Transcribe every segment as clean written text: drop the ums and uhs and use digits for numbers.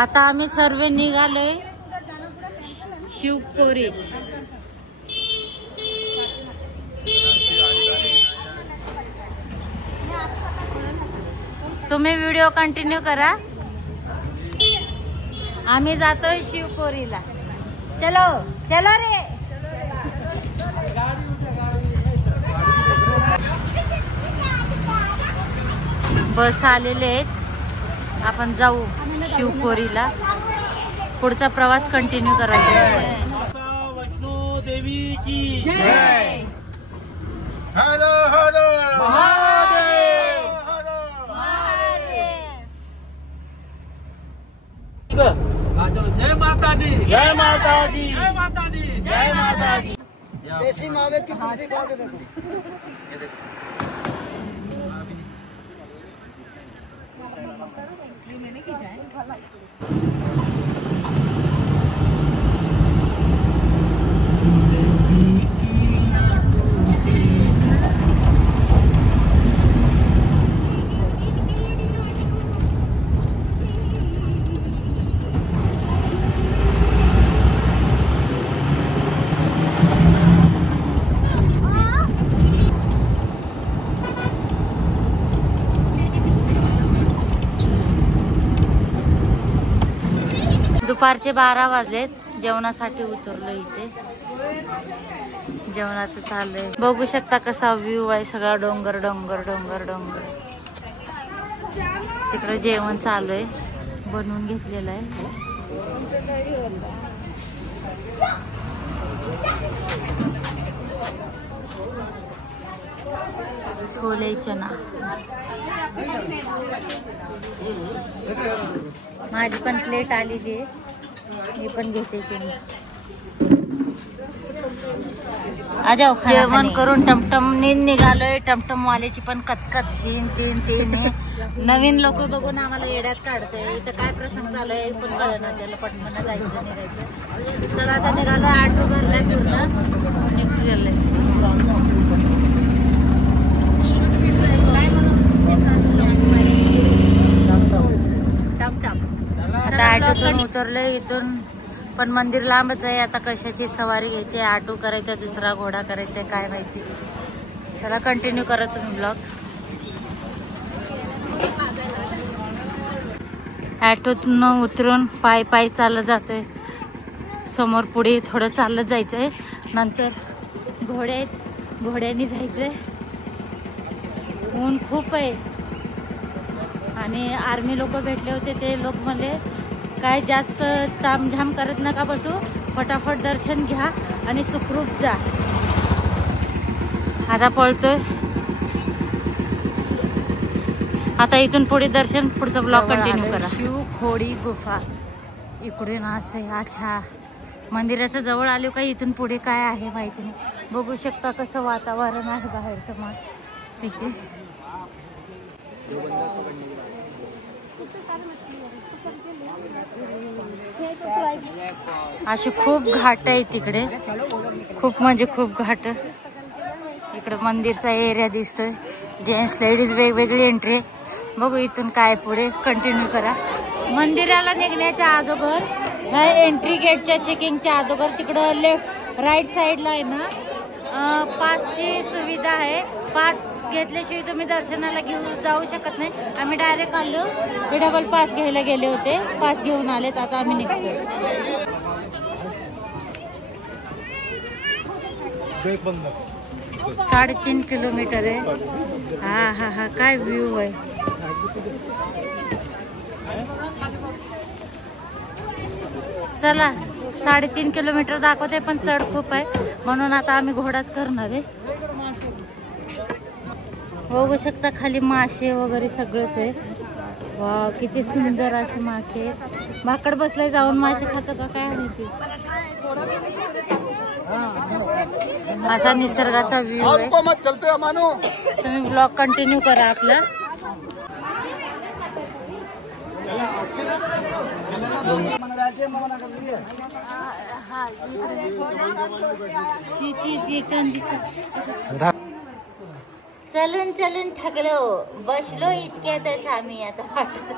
आता आम्ही सर्व निघालोय शिवकोरी. तुम्ही व्हिडिओ कंटिन्यू करा. आम्ही जातोय शिवकोरीला. चलो चलो रे. बस आलेले आहेत. आपण जाऊ शिवकोरीला. पुढचा प्रवास कंटिन्यू करायचा. वैष्णो देवी की जय. हर हर महादेव. जय माता दी. जय माता दी. जय माता दी. जय माता दी. देसी मावे की कुल्फी खा के देखो. मैंने की जाए. दुपारचे 12 वाजलेत. जेवणासाठी उतरलो इथे. जेवणाचं चाललंय. बघू शकता कसा व्ह्यू आहे. सगळा डोंगर डोंगर डोंगर डोंगर. तिकडे जेवण चालू आहे. बनवून घेतलेलं आहे. छोले चना. माझी पण प्लेट आलेली आहे. मी पण घेते. जेवण करून टमटमने निघालोय. टमटम वाल्याची पण कचकच हिन तीन तीन आहे. नवीन लोक बघून आम्हाला येड्यात काढतंय. इथं काय प्रसंग चालू आहे पण कळना. त्याला पटकन जायचं निघायचं. चला आता निघालोय. ऑटो भरलाय. पूर्ण निघालंय. आता ऑटोतून उतरले. इथून पण मंदिर लांबच आहे. आता कशाची सवारी घ्यायची. ऑटो करायचा, दुसरा घोडा करायचा, काय माहिती. चला कंटिन्यू करा तुम्ही ब्लॉग. ऑटोतून उतरून पायी पायी चालत जातोय. समोर पुढे थोडं चालत जायचंय. नंतर घोड्याने जायचंय. ऊन खूप आहे. आणि आर्मी लोक भेटले होते. ते लोक म्हणले काय जास्त तामझाम करत नका बसू. फटाफट दर्शन घ्या आणि सुखरूप जा. आता पळतोय. आता इथून पुढे दर्शन. पुढचा ब्लॉग कंटिन्यू करा. शिवखोडी गुफा इकडून असे. अच्छा, मंदिराच्या जवळ आलो का. इथून पुढे काय आहे माहिती नाही. बघू शकता कसं वातावरण आहे बाहेरचं मस्त. ठीक आहे. अशी खूप घाट आहे तिकडे. खूप म्हणजे खूप घाट. इकडे मंदिरचा एरिया दिसतोय. जेंट्स लेडीज वेगवेगळी एंट्री. बघू इथून काय पुढे कंटिन्यू करा. मंदिराला निघण्याच्या अगोदर ह्या एंट्री गेटच्या चेकिंगच्या अगोदर तिकडं लेफ्ट राईट साईडला आहे ना पासची सुविधा आहे. पास घेतल्याशिवाय तुम्ही दर्शनाला जाऊ शकत नाही. आम्ही डायरेक्ट आलो. डबल पास घ्यायला गेले होते. पास घेऊन आलेत. आता आम्ही निघतो. 3.5 किलोमीटर आहे. हा हा हा काय व्ह्यू आहे. चला 3.5 किलोमीटर दाखवते पण चढ खूप आहे. म्हणून आता आम्ही घोडाच करणार आहे. बघू शकता खाली मासे वगैरे सगळंच आहे. वा किती सुंदर असे मासे. माकड बसलाय. जाऊन मासे खातं का काय माहिती. असा निसर्गाचा व्ह्यू आहे. तुम्ही ब्लॉग कंटिन्यू करा आपला. चलून चलून थकलो, बसलो इतक्यातच आम्ही आता वाटत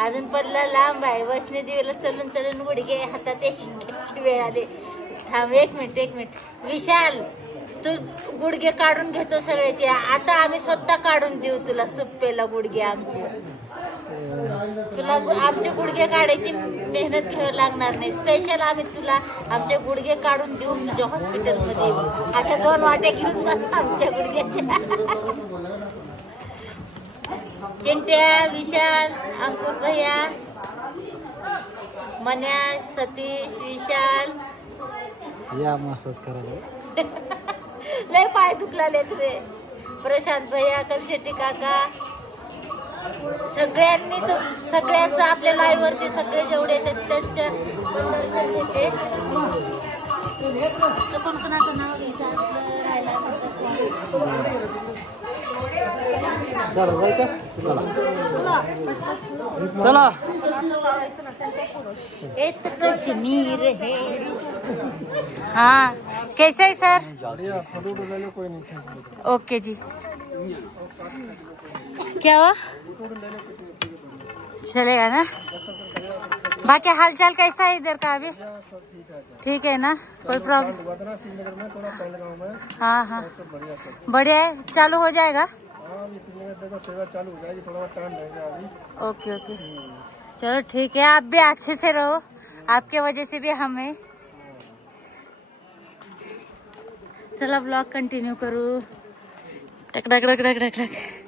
अजून पल्ला लांब आहे. वैष्णो देवीला चलून चलून गुडघे हातात यायची वेळ आली. थांब एक मिनिट. विशाल, तू गुडघे काढून घेतो सगळ्याचे. आता आम्ही स्वतः काढून देऊ तुला सुप्पेला गुडघे आमचे. तुला आमचे गुडघे काढायची मेहनत घ्यावी लागणार नाही. स्पेशल आम्ही तुला आमचे गुडघे काढून देऊ तुझ्या हॉस्पिटलमध्ये. अशा 2 वाट्या घेऊन बस आमच्या गुडघ्याच्या. चिंट्या, विशाल, अंकुर भैया, मन्या, सतीश, विशाल या मसाज करायला. लय पाय दुखलालेत रे. प्रशांत भैया, कलशेट्टी काका, सगळ्यांनी सगळ्यांचं आपल्या लाईव्ह वरचे सगळे जेवढे येतात त्यांच्या कोणाचं नाव घ्यायचं चला एक कश्मीर है. हाँ, कैसे है सर? ओके जी. क्या हुआ? चलेगा ना. बाकी हालचाल कैसा है इधर का अभी? ठीक है ना, कोई प्रॉब्लम? हाँ, बढ़िया है. चालू हो जाएगा? सेवा चालू हो जाएगी, थोड़ा टाइम लगेगा अभी. ओके. चलो ठीक है, आप भी अच्छे से रहो. आपके वजह से भी हमें. चला ब्लॉग कंटिन्यू करू. टक.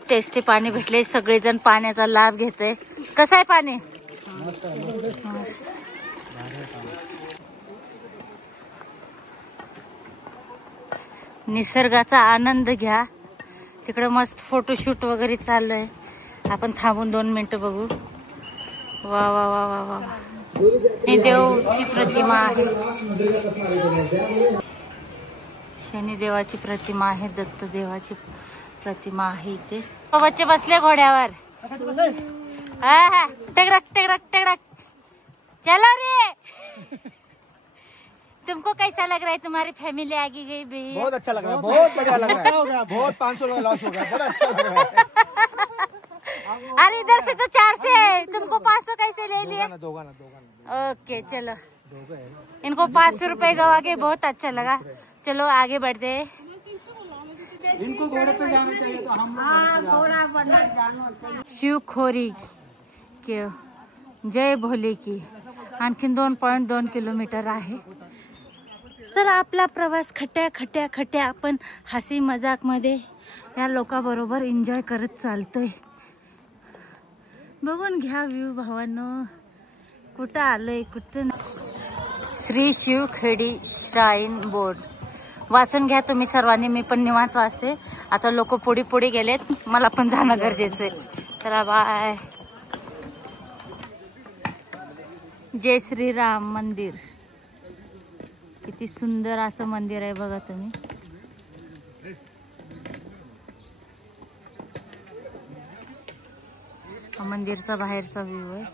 टेस्टी पाणी भेटले. सगळेजण पाण्याचा लाभ घेतोय. कसं आहे पाणी? मस्त. निसर्गाचा आनंद घ्या. तिकडे मस्त फोटोशूट वगैरे चाललंय. आपण थांबून 2 मिनिटं बघू. वा. शनिदेवची प्रतिमा आहे. शनिदेवाची प्रतिमा आहे. दत्तदेवाची प्रतिमा आहे इथे. बच्चे बसले घोड्यावर. हा. टगडक. चलो रे. तुमको कैसा लग रहा है? तुम्हारी फैमिली आगे गई भी? बहुत अच्छा लग रहा है, बहुत बढ़िया लग रहा है. बहुत 500 में लॉस हो गया. बड़ा अच्छा लग रहा है. अरे इधर से तो 400 है, तुमको 500 कैसे ले लिए? दोगा ना. ओके चलो. इनको 500 रुपए गवा के बहुत अच्छा लगा. चलो आगे बढ़ते. इनको घोड़े पे जाना चाहिए तो हम घोड़ा बना जानो. शिवखोरी के जय भोले की आणखीन 2.2 किलोमीटर आहे. चला आपला प्रवास खट्या आपण हसी मजाक मध्ये या लोकांबरोबर एन्जॉय करत चालतोय. बघून घ्या व्ह्यू भावांनो. कुठं आलोय कुठं. श्री शिवखेडी श्राईन बोर्ड वाचून घ्या तुम्ही सर्वांनी. मी पण निवांत वाचते. आता लोक पुढे गेलेत. मला पण जाणं गरजेचं आहे. चला बाय. जय श्रीराम मंदिर. किती सुंदर असं मंदिर आहे बघा तुम्ही. हा मंदिरचा बाहेरचा व्ह्यू आहे.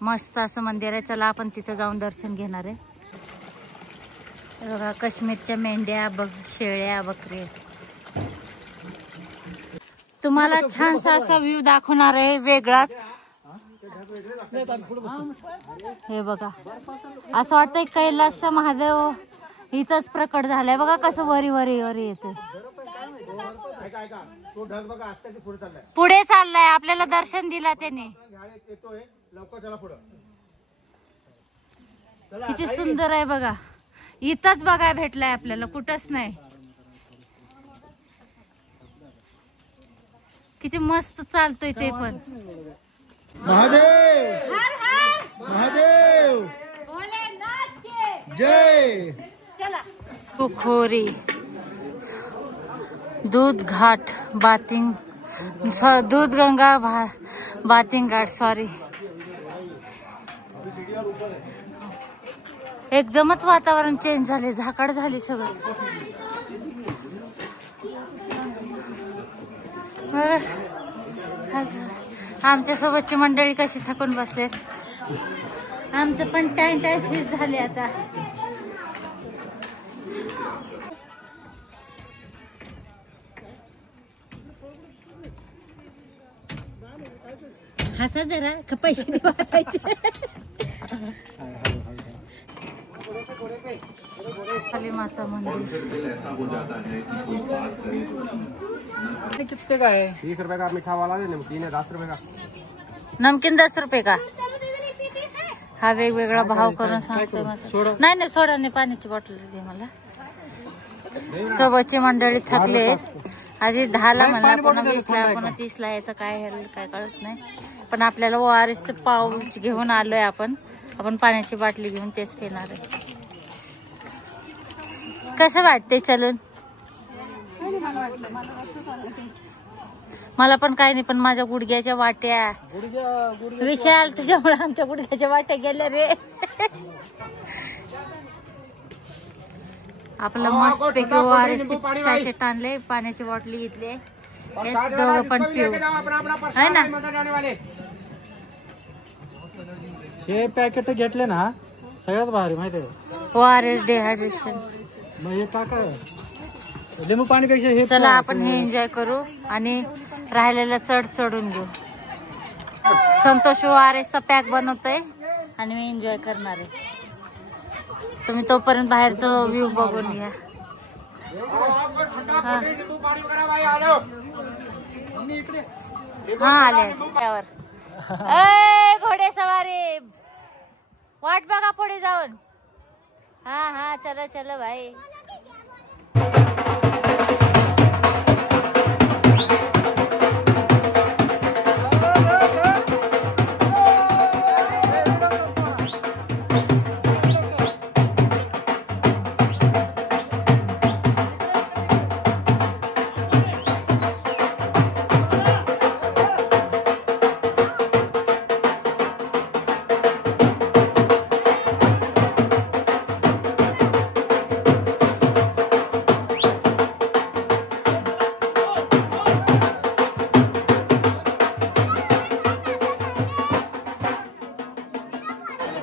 मस्त असं मंदिर आहे. चला आपण तिथं जाऊन दर्शन घेणार आहे. बघा काश्मीरच्या मेंढ्या, शेळ्या, बकरी. तुम्हाला छानसा असा व्ह्यू दाखवणार आहे वेगळाच. हे बघा असं वाटतंय कैलास महादेव इथंच प्रकट झालाय. बघा कसं वरी येते. पुढे चाललाय. आपल्याला दर्शन दिला त्याने. किती सुंदर आहे बघा. इथंच बघाय भेटलाय आपल्याला, कुठंच नाही. किती मस्त चालतोय ते पण. महादेव महादेव जय. शिवखोरी दूध घाट बातिंग दूध गंगा बातिंग घाट. सॉरी. एकदमच वातावरण चेंज झाले. झाकाड झाली सगळं. आमच्या सोबतची मंडळी कशी थकून बसले. आमचं पण टाइम फीस झाले आता. हसा जरा का पैसे देऊ हसायचे. काली माता मंदिर कितने का है? 30 रुपए का मीठा वाला है, नमकीन है 10 रुपए का. नमकीन 10 रुपये का. हा वेगवेगळा भाव करून सांगतोय. नाही नाही सोडा नाही, पाण्याची बॉटल दे मला. सोबतची मंडळी थकले आहेत. आधी 10ला म्हणला, पुन्हा 20ला, पुन्हा 30ला. याचं काय काय कळत नाही. पण आपल्याला ORS पाऊच घेऊन आलोय आपण पाण्याची बाटली घेऊन तेच पिणार आहे. कसं वाटतंय चलून? मला पण काही नाही, पण माझ्या गुडघ्याच्या वाट्या विशाल तुझ्यामुळे आमच्या गुडघ्याच्या वाट्या गेल्या रे. आपलं मस्त पैकी ORS आणले, पाण्याची बॉटली घेतली. दोघं पण पिऊ आहे ना. हे पॅकेट घेतले ना सगळ्यात भारी माहिती आहे. ORS dehydration. मग हे टाका लिंबू पाणीपेक्षा हे. चला आपण हे एन्जॉय करू आणि राहिलेला चढून घेऊ. संतोष ORSचा पॅक बनवतोय आणि मी एन्जॉय करणार आहे. तुम्ही तोपर्यंत बाहेरचं व्ह्यू बघून घ्या. हा आले त्यावर. घोडे सवारी वाट बघा पुढे जाऊन. हा चलो चलो भाई.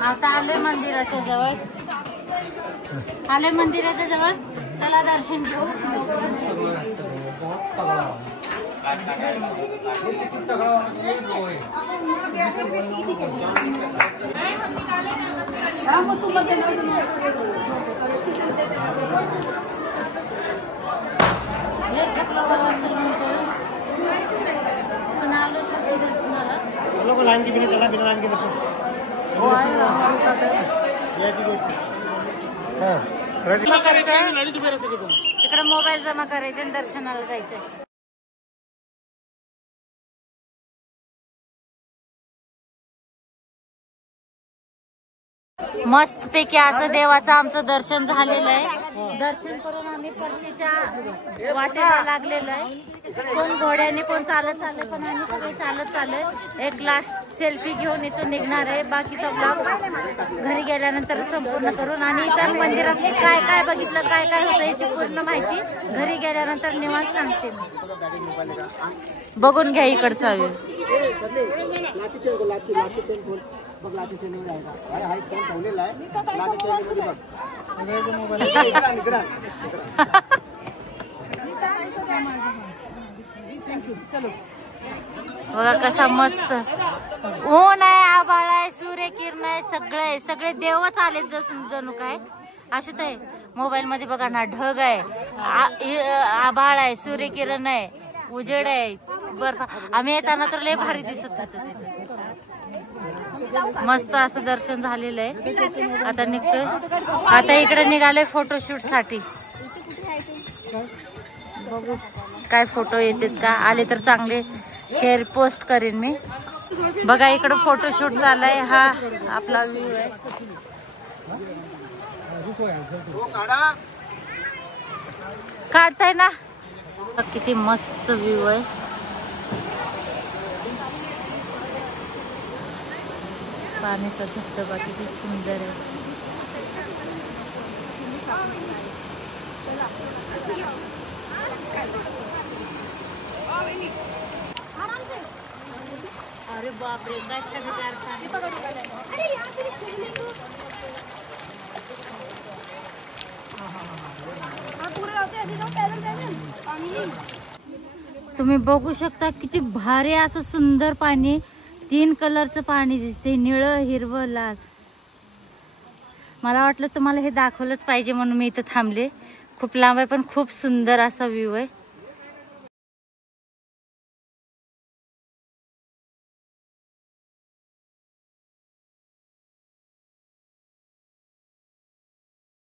आता आलोय मंदिराच्या जवळ. चला दर्शन घेऊ. लाइन की बिना चला, बिना लाइन के दर्शन. तिकडे मोबाईल जमा करायचे आणि दर्शनाला जायचं. मस्त पैकी असं देवाचं आमचं दर्शन झालेलं आहे. दर्शन करून आम्ही परतीच्या वाटेला लागलेलो आहे. कोण घोड्याने कोण चालत आलंय, पण आम्ही सगळे चालत चाललोय. एक लास्ट सेल्फी घेऊन इथून निघणार आहे. बाकीचा ब्लॉग घरी गेल्यानंतर संपूर्ण करून आणि इतर मंदिरात मी काय काय बघितलं, काय काय होतं याची पूर्ण माहिती घरी गेल्यानंतर निवांत सांगते. बघून घ्या इकडचा व्ह्यू. बघा कसा मस्त ऊन आहे, आभाळ आहे, सूर्यकिरण आहे, सगळे देवच आले जणू काय. असेच आहे. मोबाईल मध्ये बघा ना, ढग आहे, आभाळ आहे, सूर्यकिरण आहे, उजेड आहे, बर्फ. आम्ही येताना तर लय भारी दिसत होतं तिथे. मस्त असं दर्शन झालेलं आहे. आता निघतोय. आता इकडे निघालोय फोटोशूट साठी. बघू काय फोटो येतात का. आले तर चांगले शेअर पोस्ट करीन मी. बघा इकडं फोटोशूट चाललाय. हा आपला व्ह्यू आहे. काढताय ना. किती मस्त व्ह्यू आहे. पाण्याचा धबधबा किती सुंदर आहे. अरे बापरे काय थंडगार तुम्ही बघू शकता किती भारी असं सुंदर पाणी, 3 कलरचं पाणी दिसते, निळं, हिरवं, लाल. मला वाटलं तुम्हाला हे दाखवलंच पाहिजे म्हणून मी इथं थांबले. खूप लांब आहे पण खूप सुंदर असा व्ह्यू आहे.